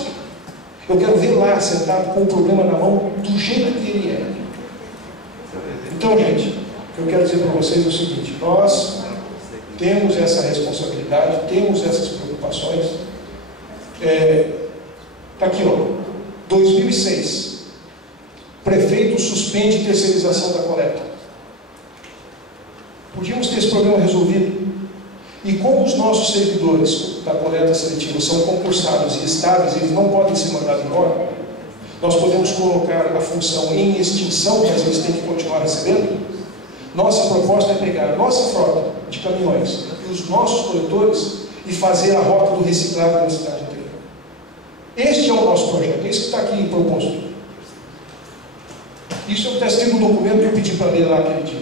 Eu quero ver lá, sentado com o problema na mão, do jeito que ele é. Então, gente, o que eu quero dizer para vocês é o seguinte: nós temos essa responsabilidade, temos essas preocupações. Está aqui, ó, 2006, prefeito suspende terceirização da coleta. Podíamos ter esse problema resolvido. E como os nossos servidores da coleta seletiva são concursados e estáveis, eles não podem ser mandados embora, nós podemos colocar a função em extinção, mas eles têm que continuar recebendo. Nossa proposta é pegar a nossa frota de caminhões e os nossos coletores e fazer a rota do reciclado da cidade inteira. Este é o nosso projeto, esse que está aqui proposto. Isso é o que está escrito no documento que eu pedi para ler lá aquele dia.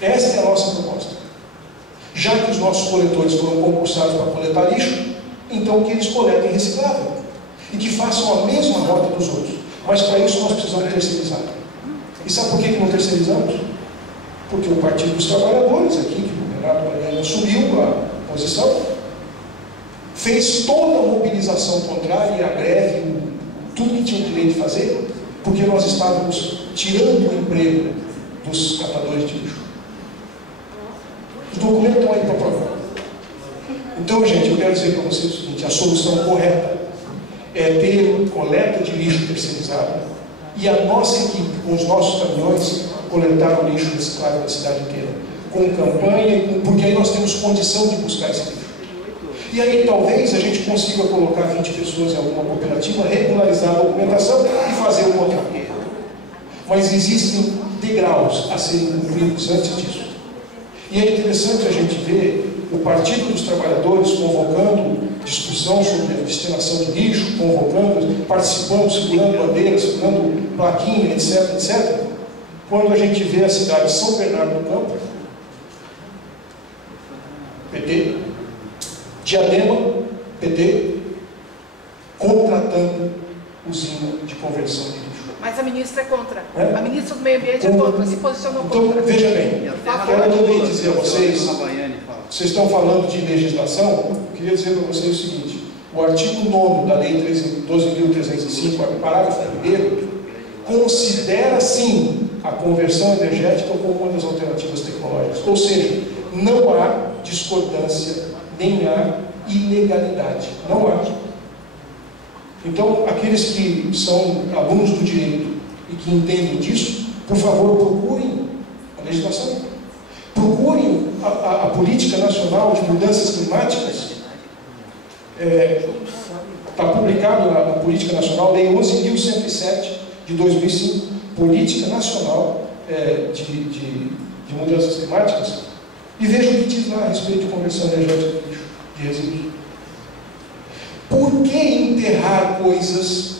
Esta é a nossa proposta. Já que os nossos coletores foram concursados para coletar lixo, então que eles coletem reciclável e que façam a mesma rota dos outros. Mas para isso nós precisamos terceirizar. E sabe por que não terceirizamos? Porque o Partido dos Trabalhadores, aqui, que o Renato Mariano subiu a posição, fez toda a mobilização contrária, a greve, tudo que tinha direito de fazer, porque nós estávamos tirando o emprego dos catadores de lixo. Os documentos estão aí para provar. Então, gente, eu quero dizer para vocês o seguinte: a solução correta é ter coleta de lixo terceirizada e a nossa equipe, com os nossos caminhões, coletar o lixo reciclável da cidade inteira, com campanha, porque aí nós temos condição de buscar esse lixo. E aí talvez a gente consiga colocar 20 pessoas em alguma cooperativa, regularizar a documentação e fazer o contrato. Mas existem degraus a serem cumpridos antes disso. E é interessante a gente ver o Partido dos Trabalhadores convocando discussão sobre a destinação de lixo, convocando, participando, segurando bandeiras, segurando plaquinha, etc, etc. Quando a gente vê a cidade de São Bernardo do Campo, PT, Diadema, PT, contratando usina de conversão de lixo. Mas a ministra é contra. É? A ministra do Meio Ambiente é contra, se posicionou Então, contra. veja bem, quero também dizer a vocês, vocês estão falando de legislação, eu queria dizer para vocês o seguinte, o artigo 9º da Lei 12.305, parágrafo 1º, considera sim a conversão energética como uma das alternativas tecnológicas, ou seja, não há discordância, nem há ilegalidade, não há. Então, aqueles que são alunos do direito e que entendem disso, por favor, procurem a legislação. Procurem a política nacional de mudanças climáticas. Está publicado na Política Nacional, Lei 11.107 de 2005, Política Nacional de Mudanças Climáticas, e veja o que diz lá a respeito de conversão energética de resíduos. Por que enterrar coisas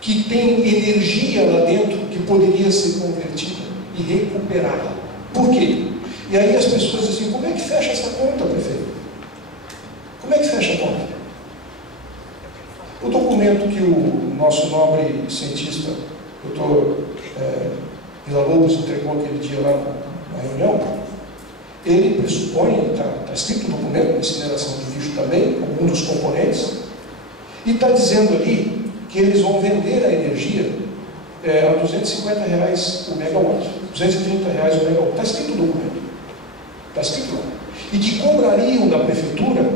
que têm energia lá dentro que poderia ser convertida e recuperada? Por quê? E aí as pessoas dizem assim, como é que fecha essa conta, prefeito? Como é que fecha a conta? O documento que o nosso nobre cientista, doutor Villa-Lobos, entregou aquele dia lá na reunião, ele pressupõe, está escrito no documento, incineração de lixo também, como um dos componentes, e está dizendo ali que eles vão vender a energia a R$250 o megawatt, R$230 o megawatt. Está escrito no documento. Está escrito lá. E que cobrariam da prefeitura,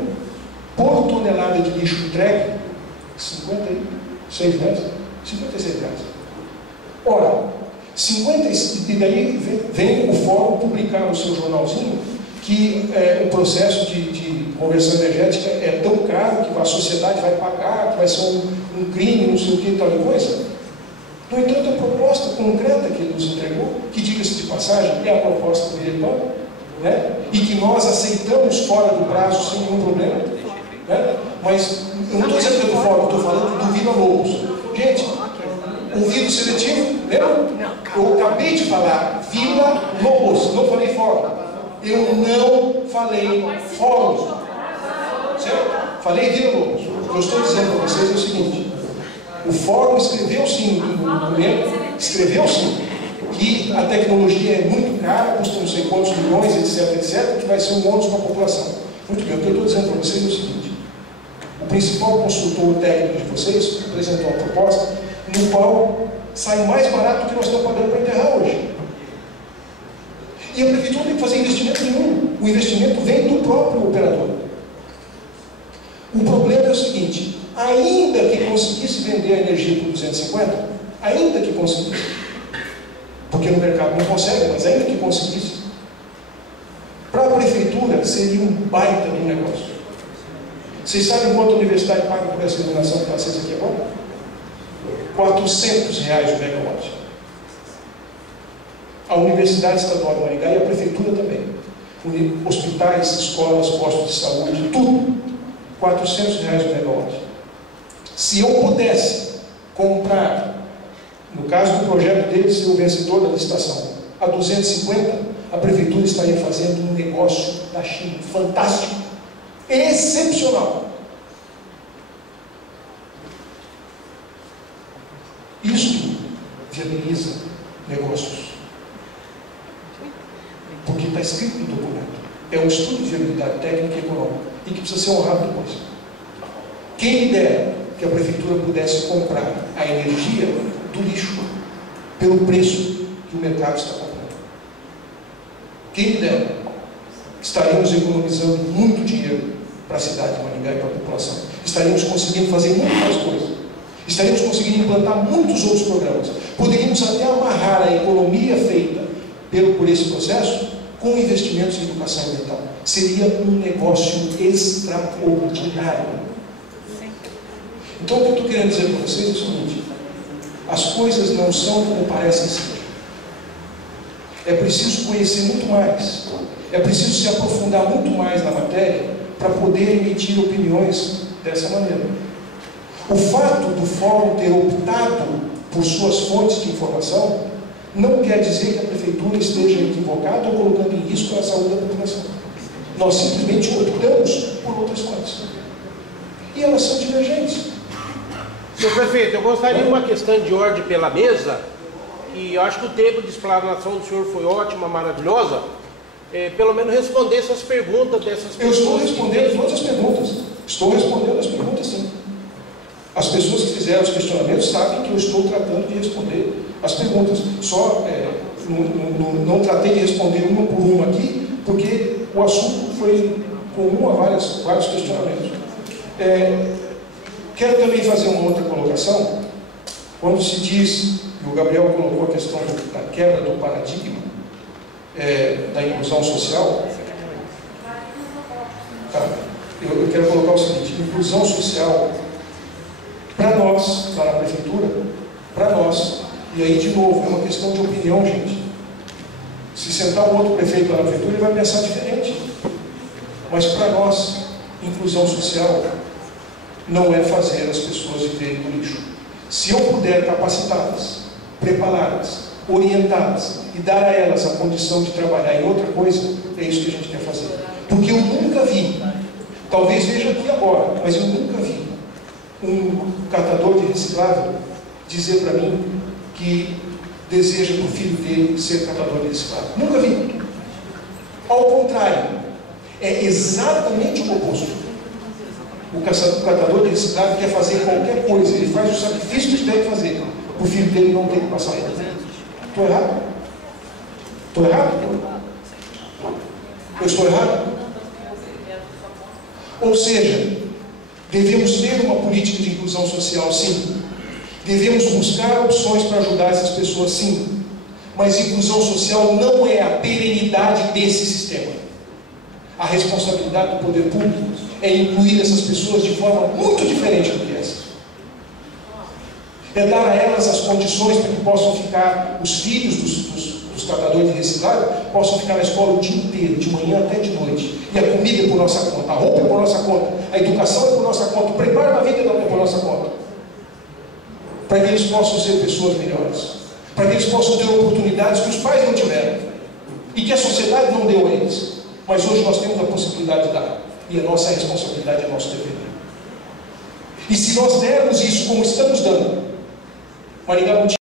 por tonelada de lixo entregue, R$56. Ora, 56, e daí vem o Fórum publicar no seu jornalzinho que o processo de conversão energética é tão caro que a sociedade vai pagar, que vai ser um crime, não sei o que, tal coisa. No entanto, a proposta concreta que ele nos entregou, que diga-se de passagem, é a proposta do IEPAM, né? E que nós aceitamos fora do prazo sem nenhum problema, né? Mas eu não estou dizendo que é do Fórum, estou falando do Villa-Lobos. Gente, ouvido seletivo, lembra? Eu acabei de falar Villa-Lobos, não falei Fórum. Eu não falei Fórum. Certo? Falei Villa-Lobos. O que eu estou dizendo para vocês é o seguinte: o Fórum escreveu sim no documento, escreveu sim, que a tecnologia é muito cara, custa não sei quantos milhões, etc, que vai ser um ônus para a população. Muito bem, o que eu estou dizendo para vocês é o seguinte: o principal consultor técnico de vocês apresentou uma proposta no qual sai mais barato do que nós estamos pagando para enterrar hoje. E a prefeitura não tem que fazer investimento nenhum. O investimento vem do próprio operador. O problema é o seguinte: ainda que conseguisse vender a energia por 250, ainda que conseguisse, porque no mercado não consegue, mas ainda que conseguisse, para a prefeitura seria um baita de um negócio. Vocês sabem quanto a universidade paga por essa iluminação que está acesa aqui agora? R$400 o megawatt. A Universidade Estadual de Maringá e a Prefeitura também. Hospitais, escolas, postos de saúde, tudo. R$400 o megawatt. Se eu pudesse comprar, no caso do projeto deles ser o vencedor da licitação, a 250, a Prefeitura estaria fazendo um negócio da China fantástico, excepcional. Isto viabiliza negócios. Porque está escrito no documento. É um estudo de viabilidade técnica e econômica e que precisa ser honrado depois. Quem me dera que a prefeitura pudesse comprar a energia do lixo pelo preço que o mercado está comprando. Quem me dera, estaríamos economizando muito dinheiro para a cidade de Maringá e para a população. Estaríamos conseguindo fazer muito mais coisas. Estaríamos conseguindo implantar muitos outros programas. Poderíamos até amarrar a economia feita por esse processo com investimentos em educação ambiental. Seria um negócio extraordinário. Então, o que eu estou querendo dizer para vocês é o seguinte: as coisas não são como parecem ser. É preciso conhecer muito mais. É preciso se aprofundar muito mais na matéria para poder emitir opiniões dessa maneira. O fato do Fórum ter optado por suas fontes de informação não quer dizer que a prefeitura esteja equivocada ou colocando em risco a saúde da população. Nós simplesmente optamos por outras coisas. E elas são divergentes. Senhor prefeito, eu gostaria de uma questão de ordem pela mesa, e eu acho que o tempo de explanação do senhor foi ótima, maravilhosa. Pelo menos responder essas perguntas dessas pessoas. Eu estou respondendo todas as perguntas. Estou respondendo as perguntas, sim. As pessoas que fizeram os questionamentos sabem que eu estou tratando de responder as perguntas. Só não tratei de responder uma por uma aqui, porque o assunto foi comum a vários questionamentos. Quero também fazer uma outra colocação. Quando se diz, e o Gabriel colocou a questão da quebra do paradigma da inclusão social, eu quero colocar o seguinte: inclusão social, para nós, lá na prefeitura, para nós, e aí de novo, é uma questão de opinião, gente. Se sentar um outro prefeito lá na prefeitura, ele vai pensar diferente. Mas para nós, inclusão social não é fazer as pessoas viverem do lixo. Se eu puder capacitá-las, prepará-las, orientá-las e dar a elas a condição de trabalhar em outra coisa, é isso que a gente quer fazer. Porque eu nunca vi, talvez veja aqui agora, mas eu nunca vi um catador de reciclável dizer para mim que deseja para o filho dele ser catador de reciclável. Nunca vi. Ao contrário, é exatamente o oposto. O catador de reciclável quer fazer qualquer coisa, ele faz o sacrifício que deve fazer, para o filho dele não ter que passar por isso. Estou errado? Estou errado? Eu estou errado? Ou seja, devemos ter uma política de inclusão social, sim. Devemos buscar opções para ajudar essas pessoas, sim. Mas inclusão social não é a perenidade desse sistema. A responsabilidade do poder público é incluir essas pessoas de forma muito diferente do que essa. É dar a elas as condições para que possam ficar, os filhos dos catadores de reciclagem possam ficar na escola o dia inteiro, de manhã até de noite. E a comida é por nossa conta, a roupa é por nossa conta, a educação é por nossa conta, o preparo da vida é por nossa conta. Para que eles possam ser pessoas melhores. Para que eles possam ter oportunidades que os pais não tiveram. E que a sociedade não deu a eles. Mas hoje nós temos a possibilidade de dar. E a nossa responsabilidade é nosso dever. E se nós dermos isso como estamos dando, Maringá não tinha